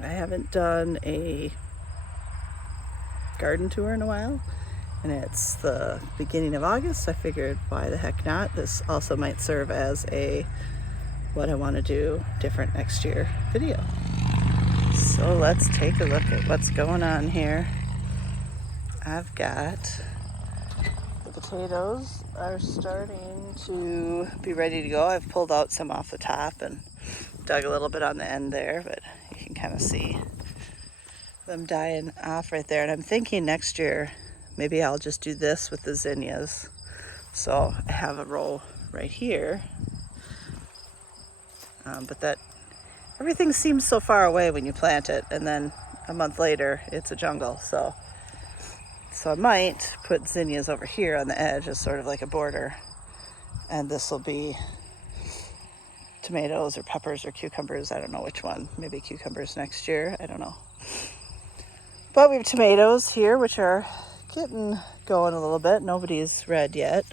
I haven't done a garden tour in a while, and it's the beginning of August. I figured, why the heck not? This also might serve as a what I want to do different next year video. So let's take a look at what's going on here. I've got the potatoes are starting to be ready to go. I've pulled out some off the top and dug a little bit on the end there, but you can kind of see them dying off right there. And I'm thinking next year maybe I'll just do this with the zinnias. So I have a row right here, but that everything seems so far away when you plant it, and then a month later it's a jungle. So I might put zinnias over here on the edge as sort of like a border, and this will be tomatoes or peppers or cucumbers. I don't know which one. Maybe cucumbers next year. I don't know. But we have tomatoes here, which are getting going a little bit. Nobody's red yet.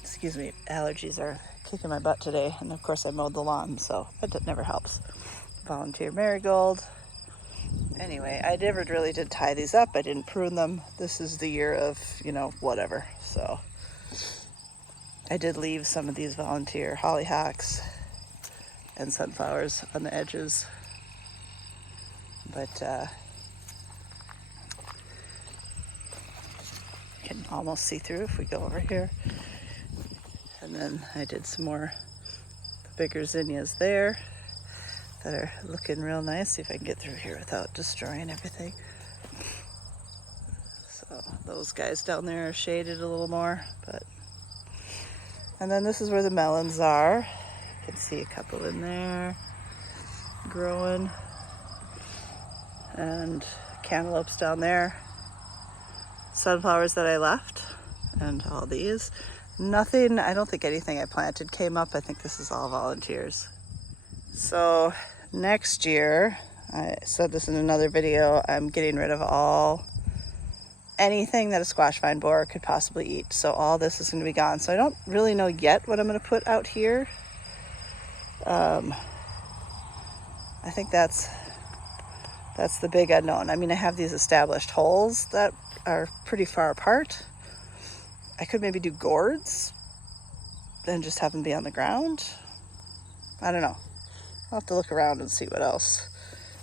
Excuse me, allergies are kicking my butt today. And of course I mowed the lawn, so that never helps. Volunteer marigold. Anyway, I never really did tie these up. I didn't prune them. This is the year of, whatever. So I did leave some of these volunteer hollyhocks and sunflowers on the edges. But you can almost see through if we go over here. And then I did some more bigger zinnias there that are looking real nice. See if I can get through here without destroying everything. So those guys down there are shaded a little more, and then this is where the melons are. You can see a couple in there growing, and cantaloupes down there, sunflowers that I left, and all these. Nothing, I don't think anything I planted came up. I think this is all volunteers. So next year, I said this in another video, I'm getting rid of anything that a squash vine borer could possibly eat. So all this is going to be gone. So I don't really know yet what I'm going to put out here. I think that's the big unknown. I mean, I have these established holes that are pretty far apart. I could maybe do gourds and just have them be on the ground. I don't know. I'll have to look around and see what else.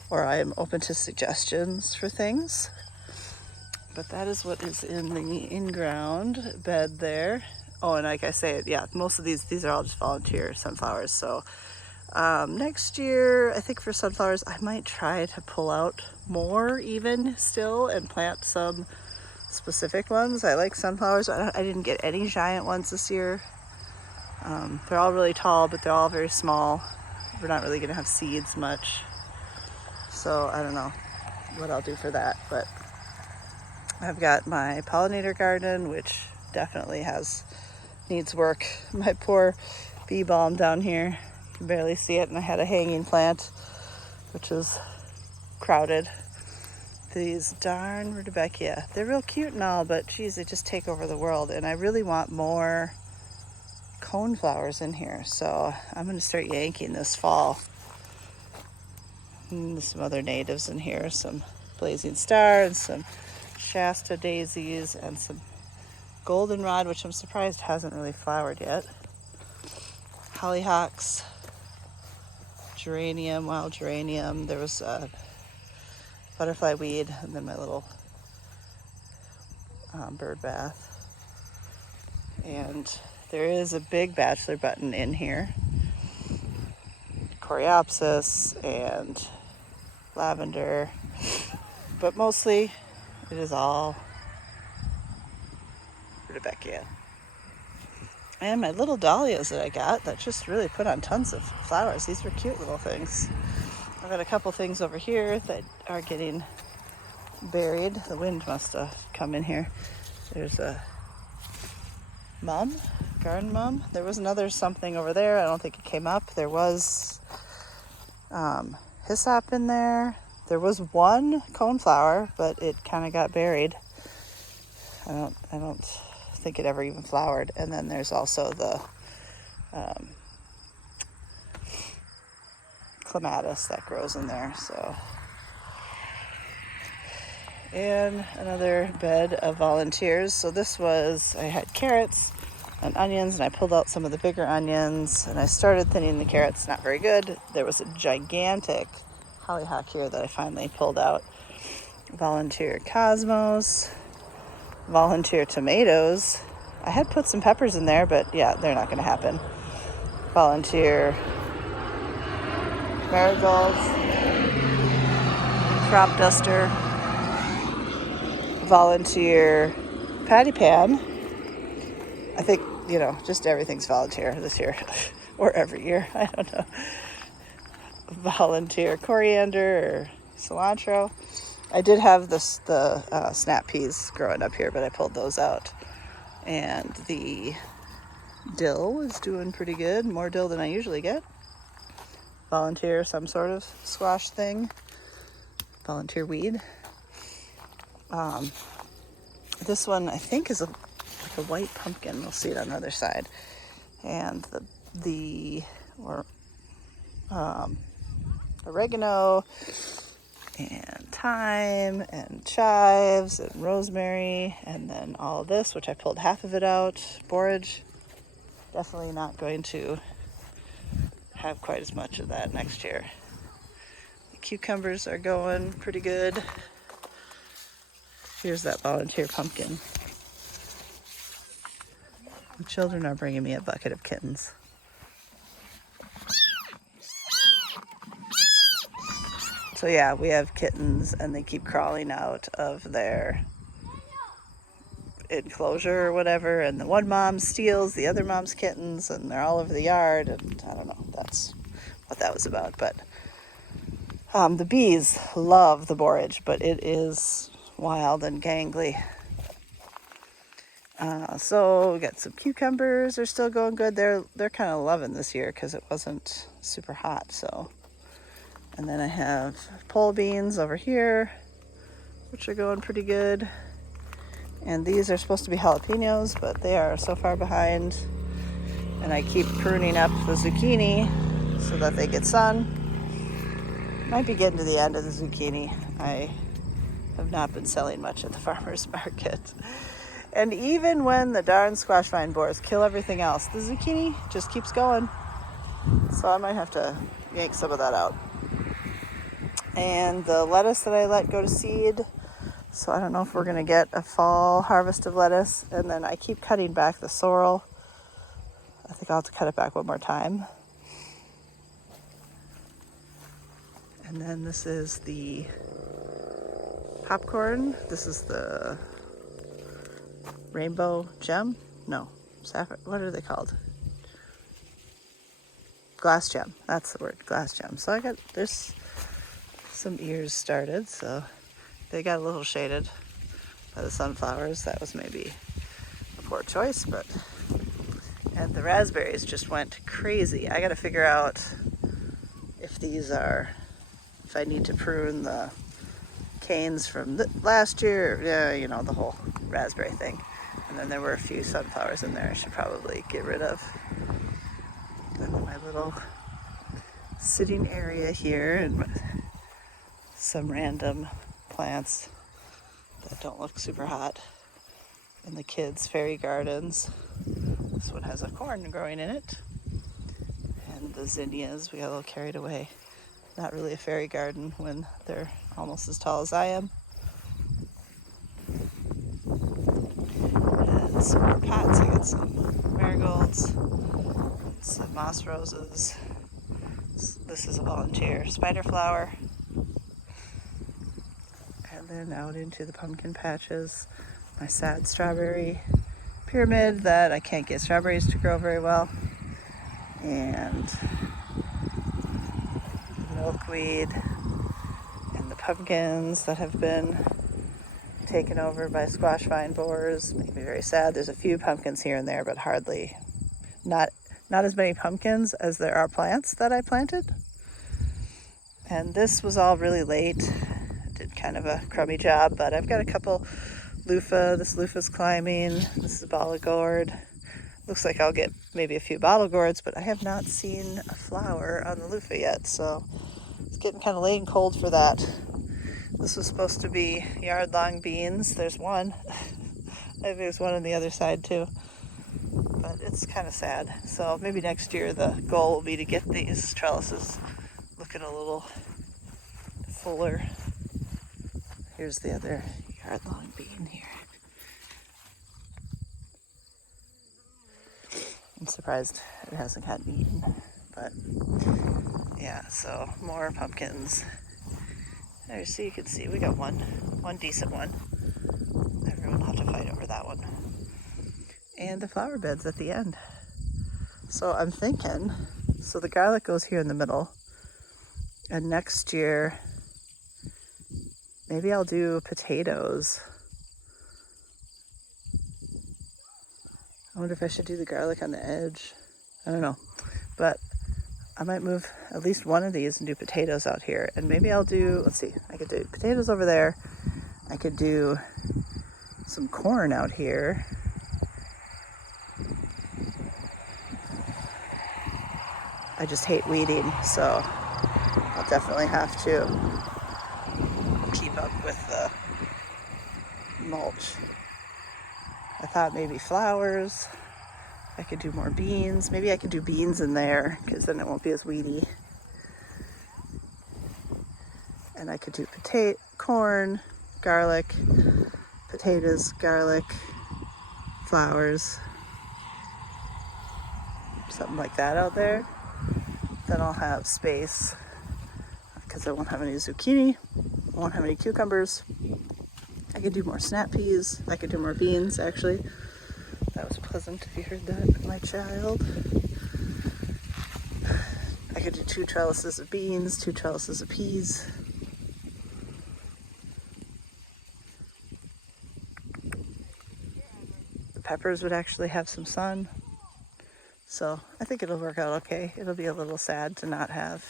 Or I am open to suggestions for things. But that is what is in the in-ground bed there. Oh, and like I say, yeah, most of these are all just volunteer sunflowers. So next year, I think for sunflowers, I might try to pull out more even still and plant some specific ones. I like sunflowers. I didn't get any giant ones this year. They're all really tall, but they're all very small. We're not really going to have seeds much. So I don't know what I'll do for that, but I've got my pollinator garden, which definitely needs work. My poor bee balm down here, you can barely see it, and I had a hanging plant, which was crowded. These darn rudbeckia, they're real cute and all, but geez, they just take over the world, and I really want more cone flowers in here, so I'm going to start yanking this fall. And some other natives in here, some blazing star and some Shasta daisies and some goldenrod, which I'm surprised hasn't really flowered yet. Hollyhocks, geranium, wild geranium. There was a butterfly weed, and then my little bird bath. And there is a big bachelor button in here. Coreopsis and lavender, but mostly it is all rudbeckia. And my little dahlias that I got that just really put on tons of flowers. These were cute little things. I've got a couple things over here that are getting buried. The wind must have come in here. There's a garden mum. There was another something over there. I don't think it came up. There was hyssop in there. There was one coneflower, but it kind of got buried. I don't think it ever even flowered. And then there's also the clematis that grows in there. So, and another bed of volunteers. So this was, I had carrots and onions, and I pulled out some of the bigger onions, and I started thinning the carrots. Not very good. There was a gigantic hollyhock here that I finally pulled out. Volunteer cosmos, volunteer tomatoes. I had put some peppers in there, but yeah, they're not going to happen. Volunteer marigolds, crop duster, volunteer patty pan. I think, just everything's volunteer this year or every year. I don't know. Volunteer coriander or cilantro. I did have the snap peas growing up here, but I pulled those out. And the dill is doing pretty good. More dill than I usually get. Volunteer some sort of squash thing. Volunteer weed. This one I think is like a white pumpkin. We'll see it on the other side. And the oregano and thyme and chives and rosemary, and then all of this, which I pulled half of it out, borage. Definitely not going to have quite as much of that next year. The cucumbers are going pretty good. Here's that volunteer pumpkin. The children are bringing me a bucket of kittens. So yeah, we have kittens, and they keep crawling out of their enclosure or whatever, and the one mom steals the other mom's kittens, and they're all over the yard, and I don't know, that's what that was about. But the bees love the borage, but it is wild and gangly. So we got some cucumbers, are still going good. They're kind of loving this year because it wasn't super hot. So, and then I have pole beans over here, which are going pretty good. And these are supposed to be jalapenos, but they are so far behind. And I keep pruning up the zucchini so that they get sun. Might be getting to the end of the zucchini. I have not been selling much at the farmer's market. And even when the darn squash vine borers kill everything else, the zucchini just keeps going. So I might have to yank some of that out. And the lettuce that I let go to seed, so I don't know if we're going to get a fall harvest of lettuce. And then I keep cutting back the sorrel. I think I'll have to cut it back one more time. And then this is the popcorn. This is the rainbow gem? No, sapphire. What are they called? Glass gem. That's the word, glass gem. So there's some ears started, so they got a little shaded by the sunflowers. That was maybe a poor choice, but, and the raspberries just went crazy. I got to figure out if I need to prune the canes from last year, the whole raspberry thing. And then there were a few sunflowers in there I should probably get rid of. Then my little sitting area here, and some random plants that don't look super hot. And the kids' fairy gardens. This one has a corn growing in it. And the zinnias, we got a little carried away. Not really a fairy garden when they're almost as tall as I am. And some more pots. I got some marigolds, some moss roses. This is a volunteer spider flower. And then out into the pumpkin patches, my sad strawberry pyramid that I can't get strawberries to grow very well. And milkweed, and the pumpkins that have been taken over by squash vine borers make me very sad. There's a few pumpkins here and there, but hardly, not as many pumpkins as there are plants that I planted. And this was all really late. Did kind of a crummy job, but I've got a couple loofah. This loofah's climbing. This is a bottle gourd. Looks like I'll get maybe a few bottle gourds, but I have not seen a flower on the loofah yet, so It's getting kind of late and cold for that. This was supposed to be yard-long beans. There's one. Maybe there's one on the other side too. But it's kind of sad. So maybe next year the goal will be to get these trellises looking a little fuller. Here's the other yard-long bean here. I'm surprised it hasn't gotten eaten, but yeah, so more pumpkins. There, so you can see we got one decent one. Everyone will have to fight over that one. And the flower beds at the end. So I'm thinking, so the garlic goes here in the middle, and next year maybe I'll do potatoes. I wonder if I should do the garlic on the edge. I don't know, but I might move at least one of these and do potatoes out here. And maybe I'll do, let's see, I could do potatoes over there. I could do some corn out here. I just hate weeding, so I'll definitely have to keep up with the mulch. I thought maybe flowers. I could do more beans. Maybe I could do beans in there because then it won't be as weedy. And I could do corn, garlic, potatoes, garlic, flowers, something like that out there. Then I'll have space because I won't have any zucchini, I won't have any cucumbers. I could do more snap peas. I could do more beans, actually. That was pleasant if you heard that, my child. I could do 2 trellises of beans, 2 trellises of peas. The peppers would actually have some sun. So I think it'll work out okay. It'll be a little sad to not have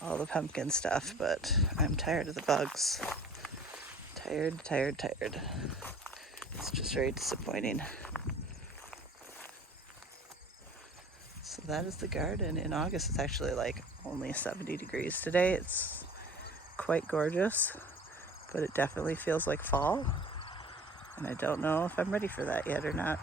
all the pumpkin stuff, but I'm tired of the bugs. Tired. It's just very disappointing. So that is the garden. In August, it's actually like only 70 degrees today. It's quite gorgeous, but it definitely feels like fall. And I don't know if I'm ready for that yet or not.